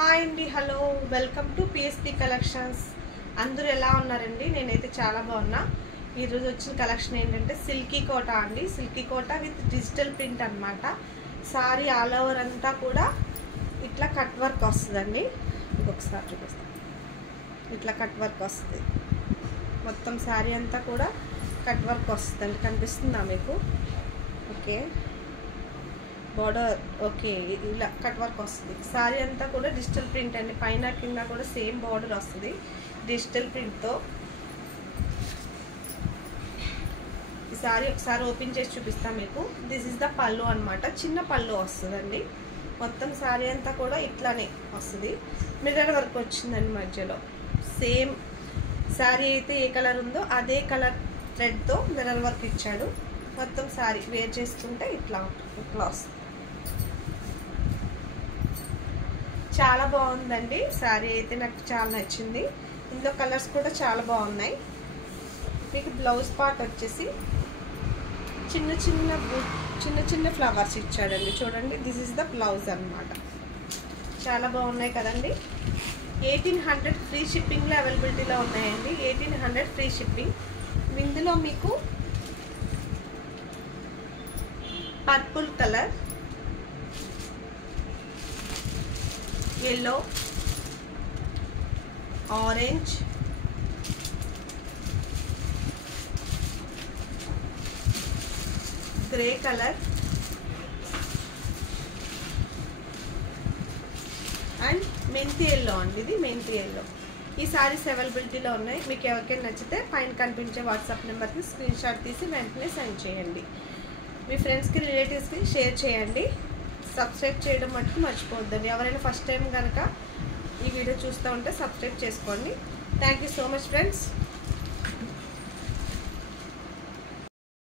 Hi అండి, hello, welcome to PSP collections. అందరూ ఎలా ఉన్నారండి? నేనైతే చాలా బాగున్నా. ఈరోజు వచ్చిన కలెక్షన్ ఏంటంటే సిల్కీ కోట అండి. Silky Kota with digital print అనమాట. సారీ ఆల్ ఓవర్ అంతా కూడా ఇట్లా కట్ వర్క్ వస్తుందండి. ఇంకొకసారి చూపిస్తాను. ఇట్లా కట్ వర్క్ వస్తుంది. మొత్తం సారీ అంతా కూడా కట్ వర్క్ వస్తుందండి. కనిపిస్తుందా మీకు? ఓకే, బార్డర్ ఓకే, ఇలా కట్ వర్క్ వస్తుంది. సారీ అంతా కూడా డిజిటల్ ప్రింట్ అండి. పైన కింద కూడా సేమ్ బార్డర్ వస్తుంది డిజిటల్ ప్రింట్తో. ఈ సారీ ఒకసారి ఓపెన్ చేసి చూపిస్తాను మీకు. దిస్ ఇస్ ద పళ్ళు అనమాట. చిన్న పళ్ళు వస్తుందండి. మొత్తం సారీ అంతా కూడా ఇట్లానే వస్తుంది. మిర్రర్ వర్క్ వచ్చిందండి మధ్యలో. సేమ్ సారీ అయితే ఏ కలర్ ఉందో అదే కలర్ థ్రెడ్తో మిర్రర్ వర్క్ ఇచ్చాడు. మొత్తం సారీ వేర్ చేసుకుంటే ఇట్లా వస్తుంది. చాలా బాగుందండి. శారీ అయితే నాకు చాలా నచ్చింది. ఇందులో కలర్స్ కూడా చాలా బాగున్నాయి. మీకు బ్లౌజ్ పార్ట్ వచ్చేసి చిన్న చిన్న ఫ్లవర్స్ ఇచ్చాడండి. చూడండి, దిస్ ఇస్ ద బ్లౌజ్ అన్నమాట. చాలా బాగున్నాయి కదండి. 1800 ఫ్రీ షిప్పింగ్లో అవైలబిలిటీలో ఉన్నాయండి. 1800 ఫ్రీ షిప్పింగ్. ఇందులో మీకు purple colour, yellow, orange, grey color and మెంతి yellow అండి. ఇది మెంతి yellow. ఈ సారీస్ అవైలబిలిటీలో ఉన్నాయి. మీకు ఎవరికైనా నచ్చితే పైన కనిపించే వాట్సాప్ నెంబర్కి స్క్రీన్ షాట్ తీసి వెంటనే సెండ్ చేయండి. మీ ఫ్రెండ్స్కి, రిలేటివ్స్కి షేర్ చేయండి. సబ్స్క్రైబ్ చేయడం మటుకు మర్చిపోవద్దండి. ఎవరైనా ఫస్ట్ టైం కనుక ఈ వీడియో చూస్తూ ఉంటే సబ్స్క్రైబ్ చేసుకోండి. Thank you so much friends.